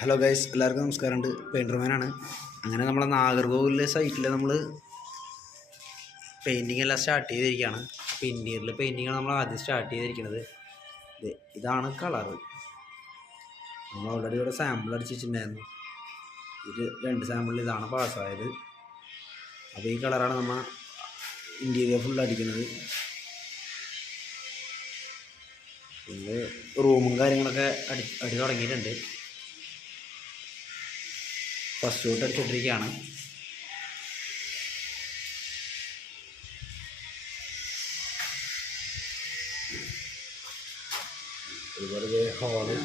Hello guys, എല്ലാവർക്കും നമസ്കാരമുണ്ട്. പെയിൻറ്റർമാനാണ്. അങ്ങനെ നമ്മളെ നാഗർകോവിലെ സൈറ്റിൽ നമ്മൾ പെയിൻറ്റിങ് എല്ലാം സ്റ്റാർട്ട് ചെയ്തിരിക്കുകയാണ്. അപ്പോൾ ഇൻറ്റീരിയൽ പെയിൻറ്റിങ്ങാണ് നമ്മൾ ആദ്യം സ്റ്റാർട്ട് ചെയ്തിരിക്കുന്നത്. ഇതാണ് കളറ്. നമ്മൾ ഓൾറെഡി ഇവിടെ സാമ്പിൾ അടിച്ചിട്ടുണ്ടായിരുന്നു. ഇത് 2 സാമ്പിളിൽ ഇതാണ് പാസ്സായത്. അപ്പോൾ ഈ കളറാണ് നമ്മൾ ഇൻറ്റീരിയർ ഫുൾ അടിക്കുന്നത്. പിന്നെ റൂമും കാര്യങ്ങളൊക്കെ അടി തുടങ്ങിയിട്ടുണ്ട്. ഫസ്റ്റ് ഷോട്ട് അടിച്ചിട്ടിരിക്കുകയാണ്. അതുപോലെ ഹാള്,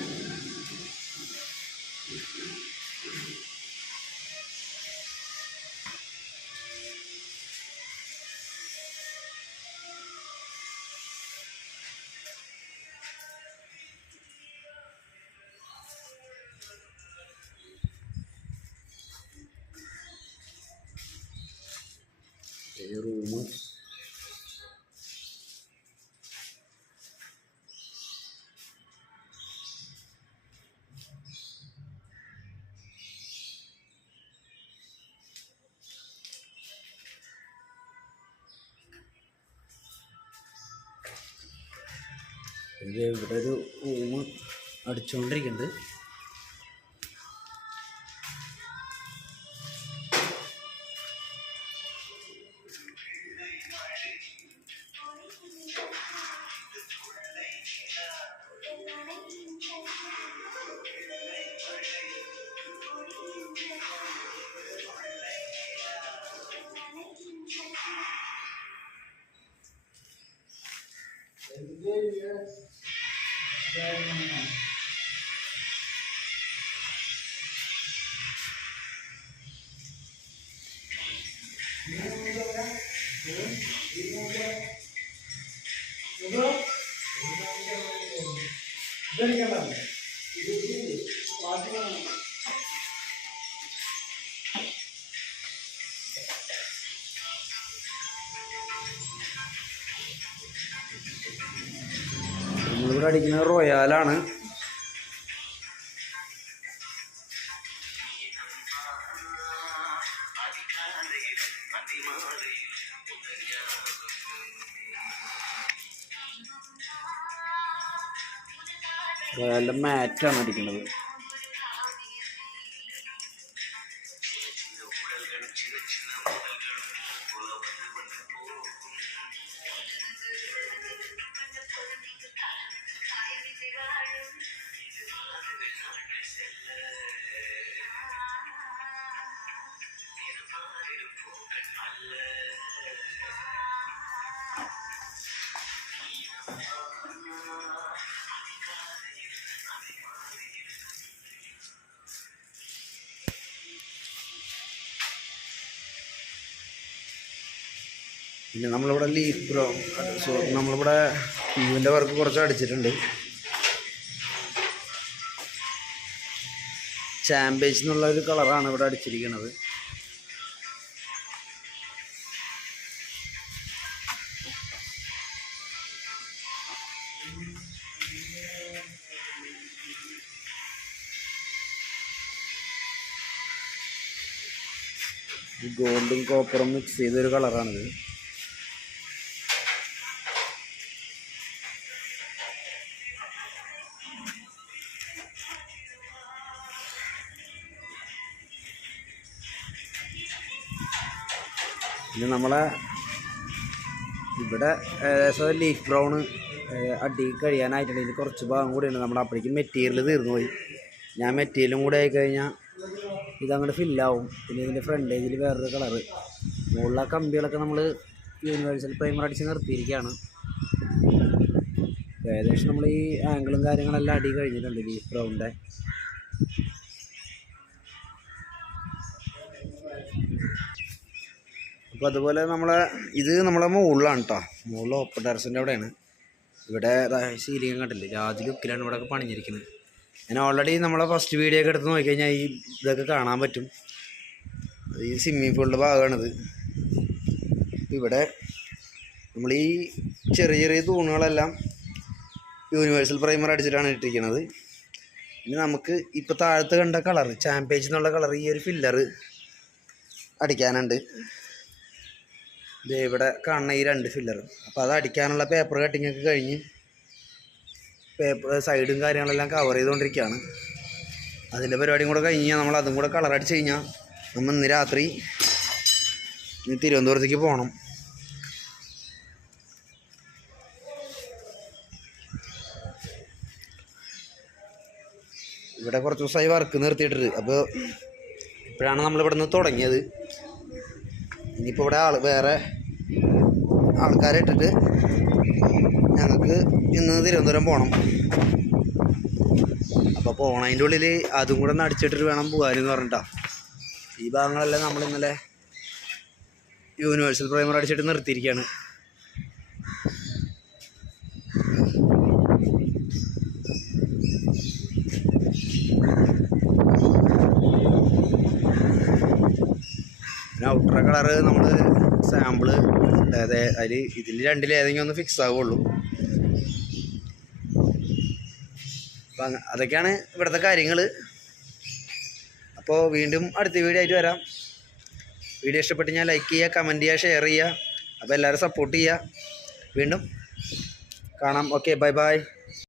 റൂമ്, ഇവിടെ ഒരു റൂമ് അടിച്ചുകൊണ്ടിരിക്കുന്നുണ്ട്. നമ്മളിവിടെ അടിക്കുന്നത് റോയാലാണ്. റോയാലിൻ്റെ മാറ്റാണ് അടിക്കുന്നത്. പിന്നെ നമ്മളിവിടെ ലീഫ് ബ്രൗൺ, നമ്മളിവിടെ പൂവിൻ്റെ വർക്ക് കുറച്ച് അടിച്ചിട്ടുണ്ട്. ചാമ്പേജ് എന്നുള്ള ഒരു കളറാണ് ഇവിടെ അടിച്ചിരിക്കുന്നത്. ഗോൾഡും കോപ്പറും മിക്സ് ചെയ്തൊരു കളറാണിത്. പിന്നെ നമ്മളെ ഇവിടെ ഏകദേശം ലീഫ് ബ്രൗണ് അടി കഴിയാനായിട്ടുണ്ട്. ഇതിൽ കുറച്ച് ഭാഗം കൂടിയുണ്ട്. നമ്മുടെ അപ്പോഴേക്കും മെറ്റീരിയൽ തീർന്നു പോയി. ഞാൻ മെറ്റീരിയലും കൂടെ ആയിക്കഴിഞ്ഞാൽ ഇതങ്ങോട്ട് ഫില്ലാവും. പിന്നെ ഇതിൻ്റെ ഫ്രണ്ടേജിൽ വേറൊരു കളറ്. മുകളിലെ കമ്പികളൊക്കെ നമ്മൾ യൂണിവേഴ്സൽ പ്രൈമർ അടിച്ച് നിർത്തിയിരിക്കുകയാണ്. ഏകദേശം നമ്മൾ ഈ ആംഗിളും കാര്യങ്ങളെല്ലാം അടി കഴിഞ്ഞിട്ടുണ്ട് ലീഫ് ബ്രൗണിൻ്റെ. അപ്പോൾ അതുപോലെ നമ്മളെ മുകളിലാണ് കേട്ടോ. മുകളിൽ ഓപ്പൺ ടെറസിൻ്റെ അവിടെയാണ്. ഇവിടെ സീലിംഗ് കണ്ടില്ലേ, രാജ് ലുക്കിലാണ് ഇവിടെയൊക്കെ പണിഞ്ഞിരിക്കുന്നത്. ഞാൻ ഓൾറെഡി നമ്മളെ ഫസ്റ്റ് വീഡിയോ ഒക്കെ എടുത്ത് നോക്കിക്കഴിഞ്ഞാൽ ഈ ഇതൊക്കെ കാണാൻ പറ്റും. ഈ സ്വിമ്മിങ് പൂളിൻ്റെ ഭാഗമാണിത്. ഇവിടെ നമ്മൾ ഈ ചെറിയ ചെറിയ തൂണുകളെല്ലാം യൂണിവേഴ്സൽ പ്രൈമർ അടിച്ചിട്ടാണ് ഇട്ടിരിക്കുന്നത്. ഇനി നമുക്ക് ഇപ്പോൾ താഴത്ത് കണ്ട കളർ ചാമ്പ്യൻസ് എന്നുള്ള കളർ ഈ ഒരു ഫില്ലർ അടിക്കാനുണ്ട്. ഇവിടെ കാണുന്ന ഈ 2 ഫില്ലർ. അപ്പോൾ അത് അടിക്കാനുള്ള പേപ്പർ കട്ടിങ് ഒക്കെ കഴിഞ്ഞ് പേപ്പർ സൈഡും കാര്യങ്ങളെല്ലാം കവർ ചെയ്തുകൊണ്ടിരിക്കുകയാണ്. അതിൻ്റെ പരിപാടിയും കൂടെ കഴിഞ്ഞ് കഴിഞ്ഞാൽ നമ്മൾ അതും കൂടെ കളർ അടിച്ച് കഴിഞ്ഞാൽ നമ്മൾ ഇന്ന് രാത്രി തിരുവനന്തപുരത്തേക്ക് പോകണം. ഇവിടെ കുറച്ച് ദിവസമായി വർക്ക് നിർത്തിയിട്ടുണ്ട്. അപ്പോൾ ഇപ്പോഴാണ് നമ്മളിവിടെ നിന്ന് തുടങ്ങിയത്. ഇനിയിപ്പോൾ ഇവിടെ വേറെ ആൾക്കാരെ ഇട്ടിട്ട് ഞങ്ങൾക്ക് ഇന്ന് തിരുവനന്തപുരം പോകണം. അപ്പോൾ പോണതിൻ്റെ ഉള്ളിൽ അതും കൂടെ ഒന്ന് അടിച്ചിട്ടിട്ട് വേണം പോകാനെന്ന് പറഞ്ഞിട്ടാണ്. ഈ ഭാഗങ്ങളെല്ലാം നമ്മൾ ഇന്നലെ യൂണിവേഴ്സൽ പ്രൈമർ അടിച്ചിട്ട് നിർത്തിയിരിക്കുകയാണ്. പിന്നെ ഔട്ടർ കളറ് നമ്മൾ സാമ്പിള് അതായത് ഇതിൽ രണ്ടിൽ ഏതെങ്കിലും ഒന്ന് ഫിക്സ് ആവുള്ളൂ. അപ്പം അതൊക്കെയാണ് ഇവിടുത്തെ കാര്യങ്ങൾ. അപ്പോൾ വീണ്ടും അടുത്ത വീഡിയോ ആയിട്ട് വരാം. വീഡിയോ ഇഷ്ടപ്പെട്ട് ഞാൻ ലൈക്ക് ചെയ്യുക, കമൻറ്റ് ചെയ്യുക, ഷെയർ ചെയ്യുക. അപ്പോൾ എല്ലാവരും സപ്പോർട്ട് ചെയ്യുക. വീണ്ടും കാണാം. Okay, bye bye.